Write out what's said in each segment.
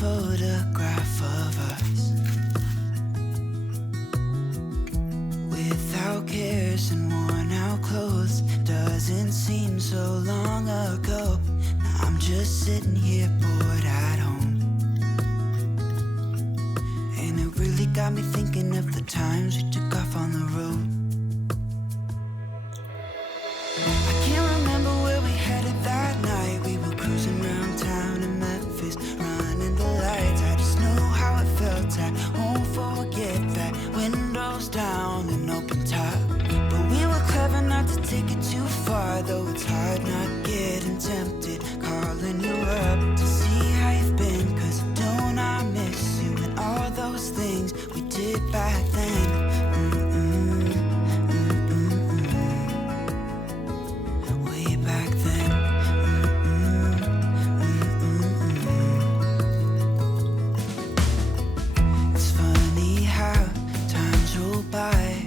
photograph of us, without cares and worn out clothes. Doesn't seem so long ago. Now I'm just sitting here bored at home, and it really got me thinking of the times we took off on the road. I can't remember where we headed that night. We were cruising around town in Memphis, running the lights. I just know how it felt. I won't forget that. Windows down and open top, but we were clever not to take it too far. Though it's hard not getting tempted, calling you up to see how you've been. Cause don't I miss you and all those things we did back then. Way back then. It's funny how times roll by.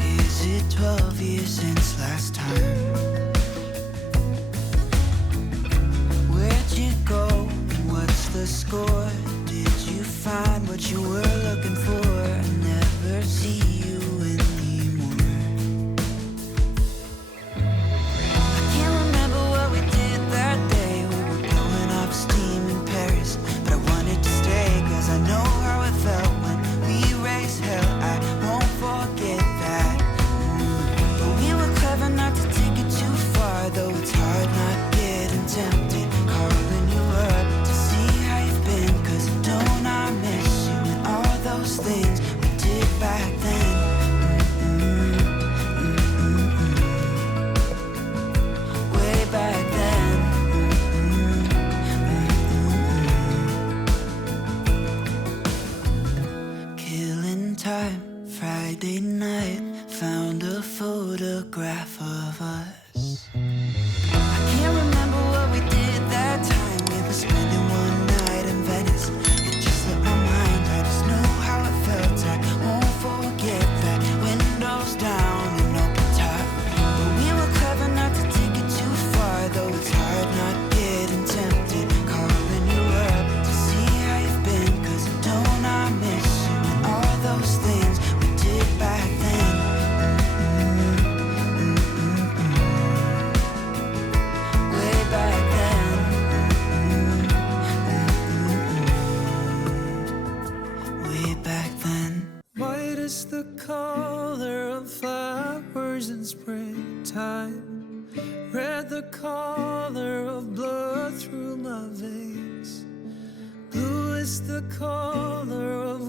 Is it 12 years since last time? Where'd you go and what's the score? Did you find what you were looking for? I never see you anymore. I can't remember what we did that day. We were blowing off steam in Paris, but I wanted to stay. Cause I know how it felt when we raised hell. I won't forget that. But we were clever not to take it too far. Though it's hard not getting tempted, calling you up to see how you've been. Cause don't I miss you and all those things we did back then. Way back then. Killing time, Friday night, found a photograph of us. I can't remember what we did that time. We were spending one night in Venice. It just slipped my mind. I just know how it felt. I won't forget that. Windows down and open top, but we were clever not to take it too far. Though it's hard not getting tempted, calling you up to see how you've been. Cause don't I miss you and all those things we did back then. Way back then. Way back then. White is the color of flowers in springtime, red the color of blood through my veins, blue is the color of